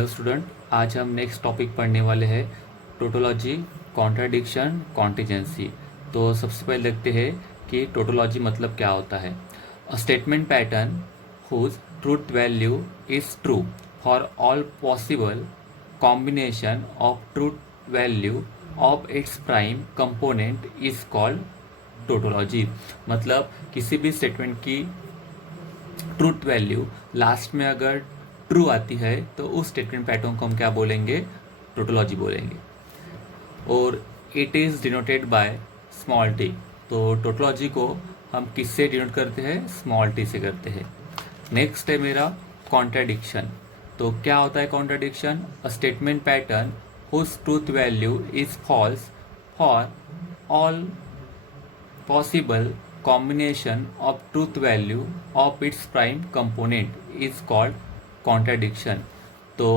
Hello student, आज हम next topic पढ़ने वाले हैं टोटोलॉजी, कॉन्ट्राडिक्शन, कॉन्टिजेंसी। तो सबसे पहले देखते हैं कि टोटोलॉजी मतलब क्या होता है। A statement pattern whose truth value is true for all possible combination of truth value of its prime component is called tautology. मतलब किसी भी स्टेटमेंट की ट्रूथ वैल्यू लास्ट में अगर ट्रू आती है तो उस स्टेटमेंट पैटर्न को हम क्या बोलेंगे, टोटोलॉजी बोलेंगे। और it is denoted by small T. तो टोटोलॉजी को हम किससे डिनोट करते हैं, स्मॉल टी से करते हैं। नेक्स्ट है मेरा कॉन्ट्राडिक्शन। तो क्या होता है contradiction? A statement pattern whose truth value is false for all possible combination of truth value of its prime component is called contradiction। तो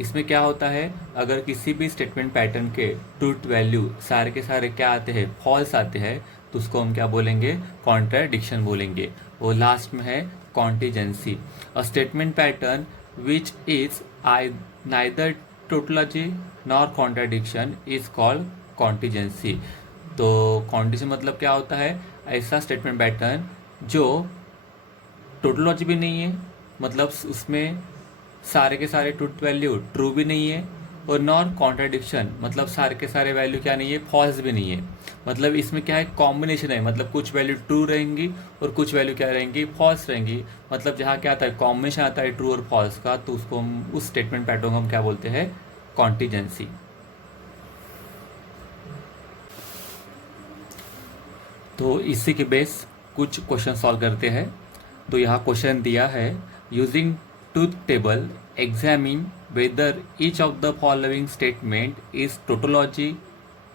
इसमें क्या होता है, अगर किसी भी स्टेटमेंट पैटर्न के ट्रूथ वैल्यू सारे के सारे क्या आते हैं, फॉल्स आते हैं, तो उसको हम क्या बोलेंगे, कॉन्ट्राडिक्शन बोलेंगे। और लास्ट में है contingency. A statement pattern which is I neither tautology nor contradiction is called contingency. तो कॉन्टिजेंसी मतलब क्या होता है, ऐसा स्टेटमेंट पैटर्न जो टोटोलॉजी भी नहीं है, मतलब उसमें सारे के सारे ट्रूथ वैल्यू ट्रू भी नहीं है, और नॉर कॉन्ट्राडिक्शन मतलब सारे के सारे वैल्यू क्या नहीं है, फॉल्स भी नहीं है। मतलब इसमें क्या है, कॉम्बिनेशन है, मतलब कुछ वैल्यू ट्रू रहेंगी और कुछ वैल्यू क्या रहेंगी, फॉल्स रहेंगी। मतलब जहाँ क्या आता है, कॉम्बिनेशन आता है ट्रू और फॉल्स का, तो उसको हम उस स्टेटमेंट पैटर्न को हम क्या बोलते हैं, कॉन्टिजेंसी। तो इसी के बेस कुछ क्वेश्चन सॉल्व करते हैं। तो यहाँ क्वेश्चन दिया है, using truth table examine whether each of the following statement is tautology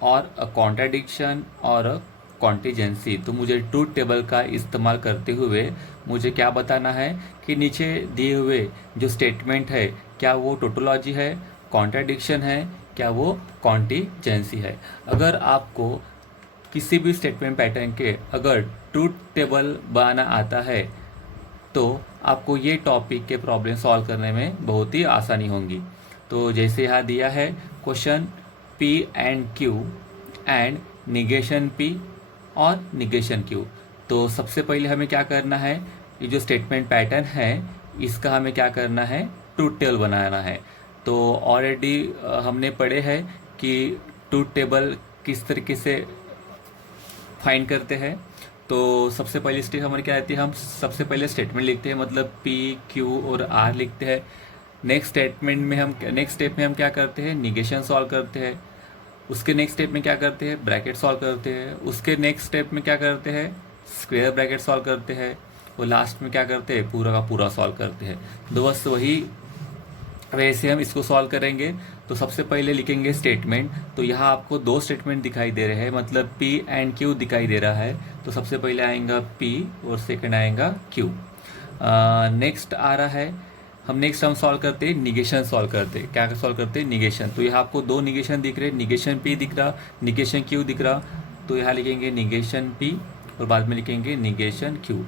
और अ कॉन्ट्राडिक्शन और अ कॉन्टिजेंसी। तो मुझे ट्रूथ टेबल का इस्तेमाल करते हुए मुझे क्या बताना है कि नीचे दिए हुए जो स्टेटमेंट है क्या वो टोटोलॉजी है, कॉन्ट्राडिक्शन है, क्या वो कॉन्टिजेंसी है। अगर आपको किसी भी स्टेटमेंट पैटर्न के अगर ट्रूथ टेबल बनाना आता है तो आपको ये टॉपिक के प्रॉब्लम सॉल्व करने में बहुत ही आसानी होगी। तो जैसे यहाँ दिया है question, P and Q and negation P और निगेशन क्यू। तो सबसे पहले हमें क्या करना है, ये जो स्टेटमेंट पैटर्न है इसका हमें क्या करना है, ट्रूथ टेबल बनाना है। तो ऑलरेडी हमने पढ़े हैं कि ट्रूथ टेबल किस तरीके से फाइंड करते हैं। तो सबसे पहली स्टेप हमारी क्या रहती है, हम सबसे पहले स्टेटमेंट लिखते हैं, मतलब पी क्यू और आर लिखते हैं। नेक्स्ट स्टेप में हम क्या करते हैं, निगेशन सॉल्व करते हैं। उसके नेक्स्ट स्टेप में क्या करते हैं, ब्रैकेट सॉल्व करते हैं। उसके नेक्स्ट स्टेप में क्या करते हैं, स्क्वायर ब्रैकेट सॉल्व करते हैं। और लास्ट में क्या करते हैं, पूरा का पूरा सॉल्व करते हैं। तो बस वही वैसे हम इसको सॉल्व करेंगे। तो सबसे पहले लिखेंगे स्टेटमेंट। तो यहाँ आपको दो स्टेटमेंट दिखाई दे रहे हैं, मतलब P एंड Q दिखाई दे रहा है। तो सबसे पहले आएगा P और सेकंड आएगा Q। नेक्स्ट आ रहा है, हम सॉल्व करते हैं, निगेशन सॉल्व करते हैं। क्या सॉल्व करते हैं, निगेशन। तो यहाँ आपको दो निगेशन दिख रहे हैं, निगेशन P दिख रहा, निगेशन Q दिख रहा। तो यहाँ लिखेंगे निगेशन P और बाद में लिखेंगे निगेशन Q।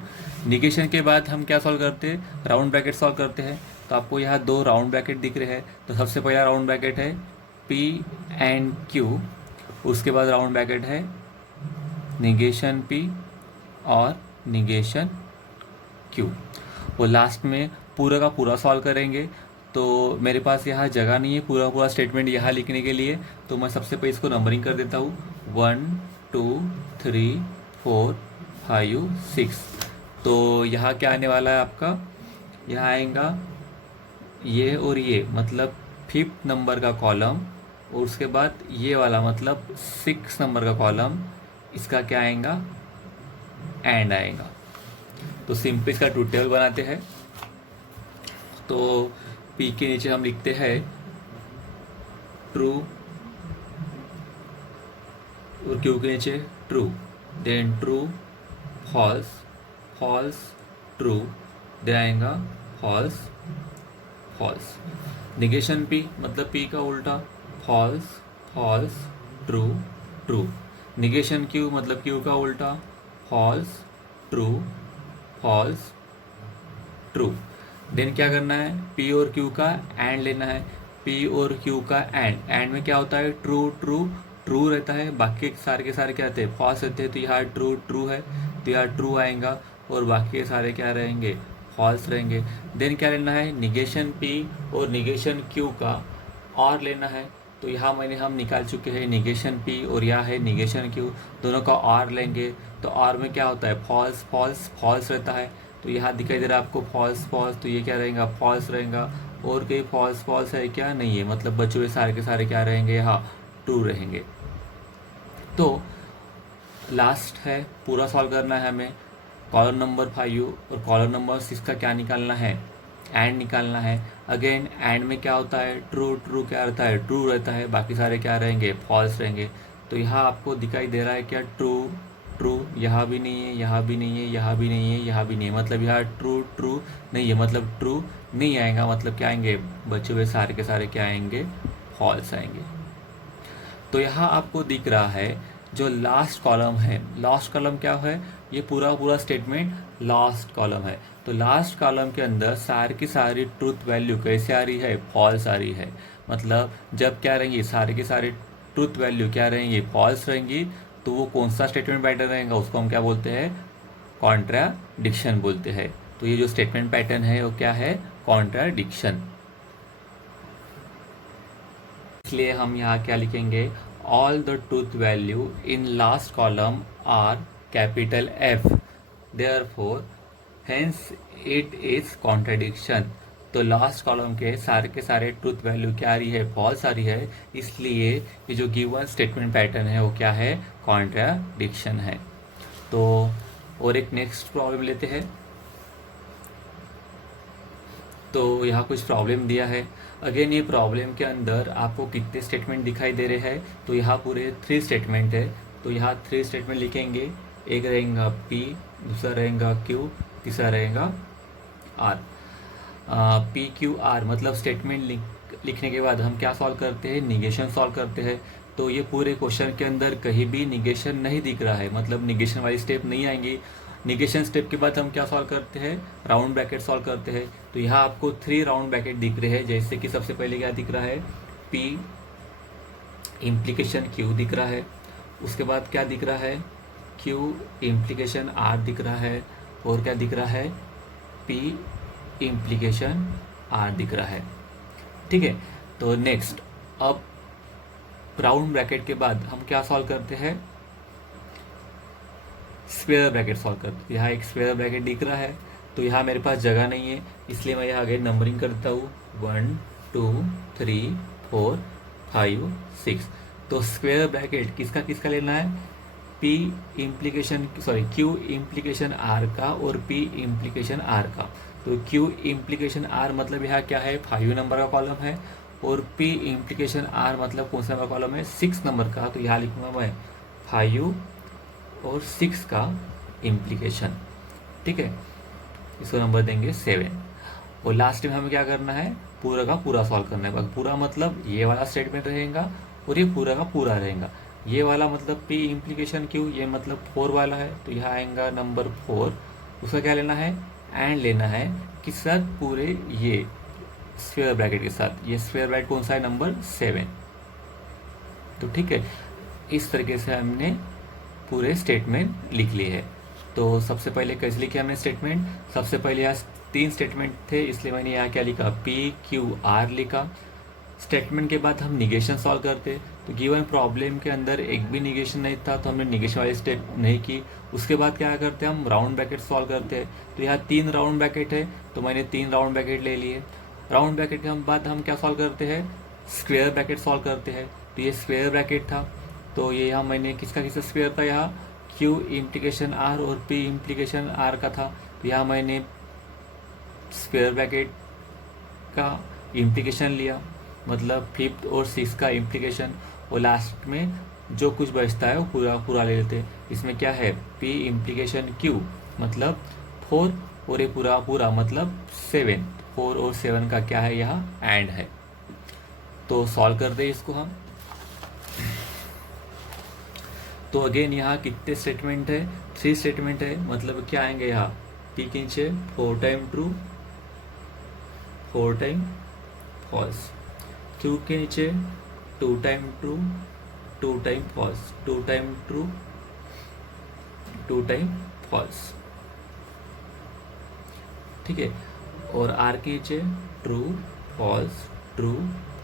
निगेशन के बाद हम क्या सॉल्व करते हैं, राउंड ब्रैकेट सॉल्व करते हैं। तो आपको यहाँ दो राउंड ब्रैकेट दिख रहे हैं। तो सबसे पहला राउंड ब्रैकेट है P एंड Q, उसके बाद राउंड ब्रैकेट है निगेशन P और निगेशन Q। और लास्ट में पूरा का पूरा सॉल्व करेंगे। तो मेरे पास यहाँ जगह नहीं है पूरा पूरा स्टेटमेंट यहाँ लिखने के लिए, तो मैं सबसे पहले इसको नंबरिंग कर देता हूँ, 1 2 3 4 5 6। तो यहाँ क्या आने वाला है आपका, यहाँ आएगा ये और ये, मतलब 5th नंबर का कॉलम, और उसके बाद ये वाला मतलब 6 नंबर का कॉलम, इसका क्या आएगा, एंड आएगा। तो सिंपल इसका ट्रूथ टेबल बनाते हैं। तो P के नीचे हम लिखते हैं ट्रू और Q के नीचे true, then true false, false true, then आएगा फॉल्स फॉल्स। निगेशन P मतलब P का उल्टा, false false true true. Negation Q मतलब Q का उल्टा, false true false true. Then क्या करना है, पी और क्यू का एंड लेना है। पी और क्यू का एंड में क्या होता है, ट्रू ट्रू ट्रू रहता है, बाकी सारे के सारे क्या रहते हैं, फॉल्स रहते हैं। तो यहाँ ट्रू ट्रू है तो यहाँ ट्रू आएगा, और बाकी के सारे क्या रहेंगे, फॉल्स रहेंगे। देन क्या लेना है, निगेशन पी और निगेशन क्यू का और लेना है। तो यहाँ हम निकाल चुके हैं निगेशन पी और यहाँ है निगेशन क्यू, दोनों का और लेंगे। तो और में क्या होता है, फॉल्स फॉल्स फॉल्स रहता है। तो यहाँ दिखाई दे रहा है आपको फॉल्स फॉल्स, तो ये क्या रहेगा, फॉल्स रहेगा। और कहीं फॉल्स फॉल्स है क्या, नहीं है, मतलब बचे हुए सारे के सारे क्या रहेंगे, यहाँ ट्रू रहेंगे। तो लास्ट है, पूरा सॉल्व करना है हमें। कॉलम नंबर 5 और कॉलम नंबर 6 का क्या निकालना है, एंड निकालना है। अगेन एंड में क्या होता है, ट्रू ट्रू क्या रहता है, ट्रू रहता है, बाकी सारे क्या रहेंगे, फॉल्स रहेंगे। तो यहाँ आपको दिखाई दे रहा है क्या, ट्रू ट्रू, यहाँ भी नहीं है, यहाँ भी नहीं है, यहाँ भी नहीं है, यहाँ भी नहीं है, मतलब यहाँ ट्रू ट्रू नहीं है, मतलब ट्रू नहीं आएगा, मतलब क्या आएंगे, बचे हुए सारे के सारे क्या आएंगे, फॉल्स आएंगे। तो यहाँ आपको दिख रहा है जो लास्ट कॉलम है, लास्ट कॉलम क्या है, ये पूरा पूरा स्टेटमेंट लास्ट कॉलम है। तो लास्ट कॉलम के अंदर सारी की सारी ट्रूथ वैल्यू कैसे आ रही है, फॉल्स आ रही है। मतलब जब क्या रहेंगी, सारी की सारी ट्रूथ वैल्यू क्या रहेंगी, फॉल्स रहेंगी, तो वो कौन सा स्टेटमेंट पैटर्न रहेगा, उसको हम क्या बोलते हैं, कॉन्ट्राडिक्शन बोलते हैं। तो ये जो स्टेटमेंट पैटर्न है वो क्या है, कॉन्ट्राडिक्शन। इसलिए हम यहाँ क्या लिखेंगे, all the truth value in last column are capital F, therefore hence it is contradiction. तो लास्ट कॉलम के सारे ट्रूथ वैल्यू क्या आ रही है, फॉल्स आ रही है, इसलिए ये जो गिवन स्टेटमेंट पैटर्न है वो क्या है, कॉन्ट्रडिक्शन है। तो और एक नेक्स्ट प्रॉब्लम लेते हैं। तो यहाँ कुछ प्रॉब्लम दिया है। अगेन ये प्रॉब्लम के अंदर आपको कितने स्टेटमेंट दिखाई दे रहे हैं, तो यहाँ पूरे 3 स्टेटमेंट है। तो यहाँ 3 स्टेटमेंट लिखेंगे, एक रहेगा पी, दूसरा रहेगा क्यू, तीसरा रहेगा आर। पी क्यू आर मतलब स्टेटमेंट लिखने के बाद हम क्या सॉल्व करते हैं, निगेशन सॉल्व करते हैं। तो ये पूरे क्वेश्चन के अंदर कहीं भी निगेशन नहीं दिख रहा है, मतलब निगेशन वाली स्टेप नहीं आएंगी। निगेशन स्टेप के बाद हम क्या सॉल्व करते हैं, राउंड ब्रैकेट सॉल्व करते हैं। तो यहाँ आपको 3 राउंड ब्रैकेट दिख रहे हैं, जैसे कि सबसे पहले क्या दिख रहा है, पी इम्प्लीकेशन क्यू दिख रहा है, उसके बाद क्या दिख रहा है, क्यू इम्प्लीकेशन आर दिख रहा है, और क्या दिख रहा है, पी इम्प्लीकेशन आर दिख रहा है। ठीक है, तो नेक्स्ट अब राउंड ब्रैकेट के बाद हम क्या सॉल्व करते हैं, स्क्वायर ब्रैकेट सॉल्व करते हैं। यहाँ एक स्क्वायर ब्रैकेट दिख रहा है, तो यहाँ मेरे पास जगह नहीं है, इसलिए मैं यहाँ आगे नंबरिंग करता हूँ 1 2 3 4 5 6। तो स्क्वायर ब्रैकेट किसका किसका लेना है, P implication Q implication R का और पी इम्प्लीकेशन आर का। तो क्यू इम्प्लीकेशन आर मतलब यहाँ क्या है, 5 नंबर का कॉलम है, और पी इम्प्लीकेशन आर मतलब कौन सा नंबर कॉलम है, 6 नंबर का। तो यहाँ लिखूंगा मैं 5 और 6 का इम्प्लीकेशन। ठीक है, इसको नंबर देंगे 7। और लास्ट में हमें क्या करना है, पूरा का पूरा सॉल्व करना है। पूरा मतलब ये वाला स्टेटमेंट रहेगा और ये पूरा का पूरा रहेगा। ये वाला मतलब पी इम्प्लीकेशन क्यू, ये मतलब 4 वाला है, तो यहाँ आएगा नंबर 4। उसका क्या लेना है, एंड लेना है, किस साथ, पूरे ये स्क्वायर ब्रैकेट के साथ। ये स्क्वायर ब्रैकेट कौन सा है, नंबर 7। तो ठीक है, इस तरीके से हमने पूरे स्टेटमेंट लिख लिए है। तो सबसे पहले कैसे लिखे हमने स्टेटमेंट, सबसे पहले यहाँ 3 स्टेटमेंट थे, इसलिए मैंने यहाँ क्या लिखा, पी क्यू आर लिखा। स्टेटमेंट के बाद हम निगेशन सॉल्व करते, तो गिवन प्रॉब्लम के अंदर एक भी निगेशन नहीं था, तो हमने निगेशन वाली स्टेप नहीं की। उसके बाद क्या करते हैं, हम राउंड ब्रैकेट सॉल्व करते हैं। तो यहाँ 3 राउंड ब्रैकेट है, तो मैंने 3 राउंड ब्रैकेट ले लिए। राउंड ब्रैकेट के बाद हम क्या सॉल्व करते हैं, स्क्वायर ब्रैकेट सॉल्व करते हैं। तो ये स्क्वायर ब्रैकेट था, तो ये यहाँ मैंने किसका किसका स्क्वायर था, यहाँ क्यू इम्प्लीकेशन आर और पी इम्प्लीकेशन आर का था। तो यहाँ मैंने स्क्वायर ब्रैकेट का इम्प्लीकेशन लिया, मतलब 5th और 6th का इम्प्लीकेशन, और लास्ट में जो कुछ बचता है वो पूरा पूरा ले लेते हैं। इसमें क्या है, पी इम्प्लीकेशन क्यू मतलब 4 और ये पूरा पूरा मतलब 7। 4 और 7 का क्या है, यहाँ एंड है। तो सॉल्व कर दे इसको हम। तो अगेन यहाँ कितने स्टेटमेंट है, 3 स्टेटमेंट है, मतलब क्या आएंगे यहाँ, पी के नीचे 4 time true, 4 time false. True के नीचे 2 time true, 2 time false, 2 time true, 2 time false, ठीक है। और आर के नीचे true false, true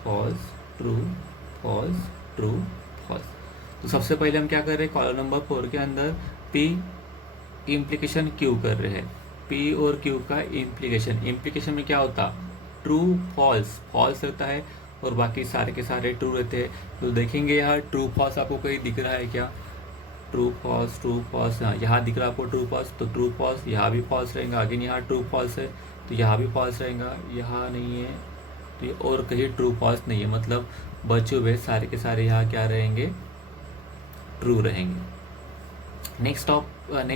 false, true false, true false. तो सबसे पहले हम क्या कर रहे हैं, कॉलम नंबर 4 के अंदर पी इम्प्लीकेशन क्यू कर रहे हैं। पी और क्यू का इम्प्लीकेशन में क्या होता, ट्रू फॉल्स, फॉल्स रहता है और बाकी सारे के सारे ट्रू रहते हैं। तो देखेंगे यहाँ ट्रू फॉल्स आपको कहीं दिख रहा है क्या, ट्रू फॉल्स, ट्रू फॉल्स, यहाँ दिख रहा है आपको ट्रू फॉल्स, तो ट्रू फॉल्स, यहाँ भी फॉल्स रहेगा। अगेन यहाँ ट्रू फॉल्स है तो यहाँ भी फॉल्स रहेगा, यहाँ नहीं है तो और कहीं ट्रू फॉल्स नहीं है, मतलब बचे हुए सारे के सारे यहाँ क्या रहेंगे, ट्रू रहेंगे। नेक्स्ट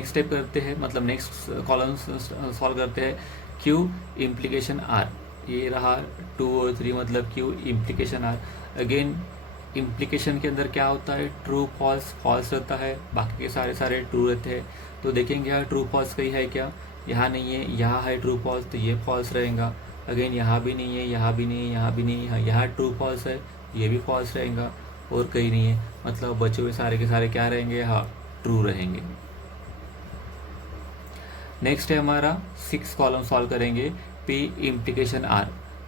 स्टेप करते हैं, मतलब नेक्स्ट कॉलम सॉल्व करते हैं। क्यू इम्प्लीकेशन आर, ये रहा 2 और 3, मतलब Q implication R. Again implication के अंदर क्या होता है, ट्रू फॉल्स, फॉल्स रहता है, बाकी के सारे सारे ट्रू रहते हैं। तो देखेंगे यहाँ ट्रू फॉल्स कहीं है क्या, यहाँ नहीं है, यहाँ है ट्रू फॉल्स तो ये फॉल्स रहेगा। अगेन यहाँ भी नहीं है, यहाँ भी नहीं है, यहाँ भी नहीं है, यहाँ ट्रू फॉल्स है, ये भी फॉल्स रहेगा और कहीं नहीं है, मतलब बचे हुए सारे के सारे क्या रहेंगे, हाँ ट्रू रहेंगे। नेक्स्ट है हमारा 6 कॉलम सॉल्व करेंगे। P implication R,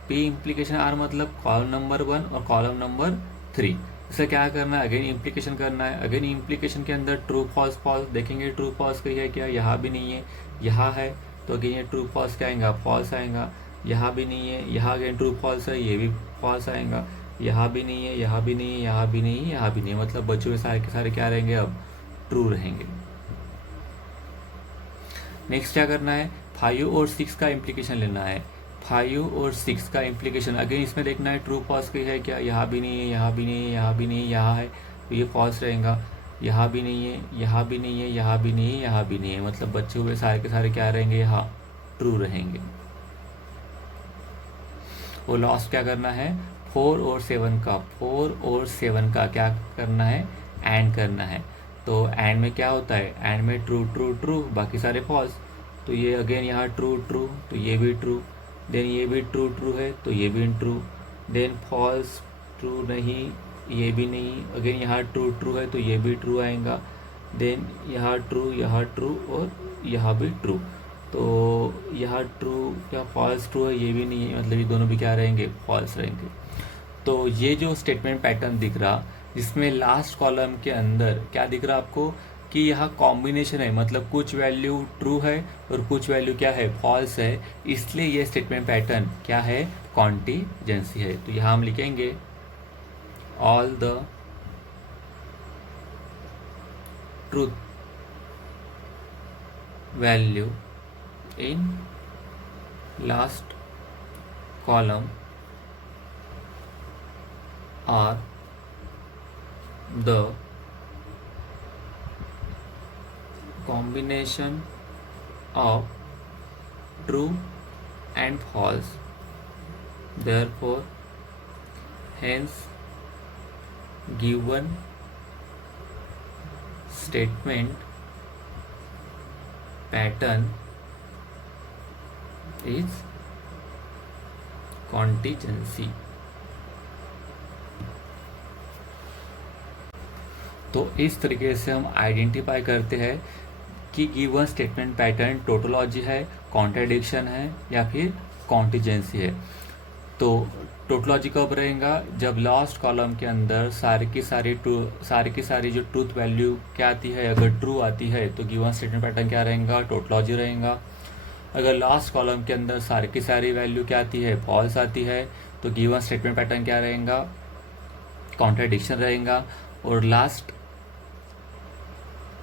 P implication R मतलब कॉलम नंबर 1 और कॉलम नंबर 3। इसे क्या करना है, अगेन इम्प्लीकेशन करना है। अगेन इम्प्लीकेशन के अंदर ट्रू फॉल्स फॉल्स, देखेंगे ट्रू फॉल्स कहीं है क्या, यहाँ भी नहीं है, यहाँ है तो अगेन ये ट्रू फॉल्स क्या आएगा, फॉल्स आएगा। यहाँ भी नहीं है, यहाँ अगेन ट्रू फॉल्स है, ये भी फॉल्स आएगा। यहाँ भी नहीं है, यहाँ भी नहीं है, यहाँ भी नहीं है, यहाँ भी नहीं है, मतलब बचे हुए सारे के सारे क्या रहेंगे, अब ट्रू रहेंगे। नेक्स्ट क्या करना है, 5 और 6 का इम्प्लीकेशन लेना है। 5 और 6 का इम्प्लीकेशन अगेन इसमें देखना है ट्रू फॉल्स कहीं है क्या, यहाँ भी नहीं है, यहाँ भी नहीं है, यहाँ भी नहीं है, यहाँ है तो ये फॉल्स रहेगा। यहाँ भी नहीं है, यहाँ भी नहीं है, यहाँ भी नहीं है, यहाँ भी नहीं है, मतलब बचे हुए सारे के सारे क्या रहेंगे, यहाँ ट्रू रहेंगे। और लास्ट क्या करना है, 4 और 7 का, 4 और 7 का क्या करना है, एंड करना है। तो एंड में क्या होता है, एंड में ट्रू ट्रू ट्रू, बाकी सारे फॉल्स, तो ये अगेन यहाँ ट्रू ट्रू तो ये भी ट्रू, देन ये भी ट्रू ट्रू है तो ये भी ट्रू, देन फॉल्स, ट्रू नहीं, ये भी नहीं, अगेन यहाँ ट्रू ट्रू है तो ये भी ट्रू आएगा, देन यहाँ ट्रू और यहाँ भी ट्रू, तो यहाँ ट्रू क्या फॉल्स ट्रू है, ये भी नहीं है, मतलब ये दोनों भी क्या रहेंगे, फॉल्स रहेंगे। तो ये जो स्टेटमेंट पैटर्न दिख रहा, जिसमें लास्ट कॉलम के अंदर क्या दिख रहा आपको कि यहाँ कॉम्बिनेशन है, मतलब कुछ वैल्यू ट्रू है और कुछ वैल्यू क्या है, फॉल्स है, इसलिए ये स्टेटमेंट पैटर्न क्या है, कॉन्टिजेंसी है। तो यहाँ हम लिखेंगे all the truth value in last column are the combination of true and false, therefore hence given statement pattern is contingency। तो इस तरीके से हम आइडेंटिफाई करते हैं कि गिवन स्टेटमेंट पैटर्न टोटोलॉजी है, कॉन्ट्राडिक्शन है या फिर कॉन्टिजेंसी है। तो टोटोलॉजी कब रहेगा, जब लास्ट कॉलम के अंदर सारी की सारी जो ट्रूथ वैल्यू क्या आती है, अगर ट्रू आती है तो गिवन स्टेटमेंट पैटर्न क्या रहेगा, टोटोलॉजी रहेगा। अगर लास्ट कॉलम के अंदर सारी की सारी वैल्यू क्या आती है, फॉल्स आती है, तो गिवन स्टेटमेंट पैटर्न क्या रहेगा, कॉन्ट्राडिक्शन रहेगा। और लास्ट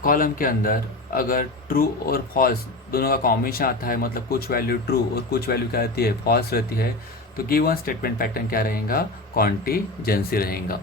कॉलम के अंदर अगर ट्रू और फॉल्स दोनों का कॉम्बिनेशन आता है, मतलब कुछ वैल्यू ट्रू और कुछ वैल्यू क्या रहती है, फॉल्स रहती है, तो गिवन स्टेटमेंट पैटर्न क्या रहेगा, कॉन्टिजेंसी रहेगा।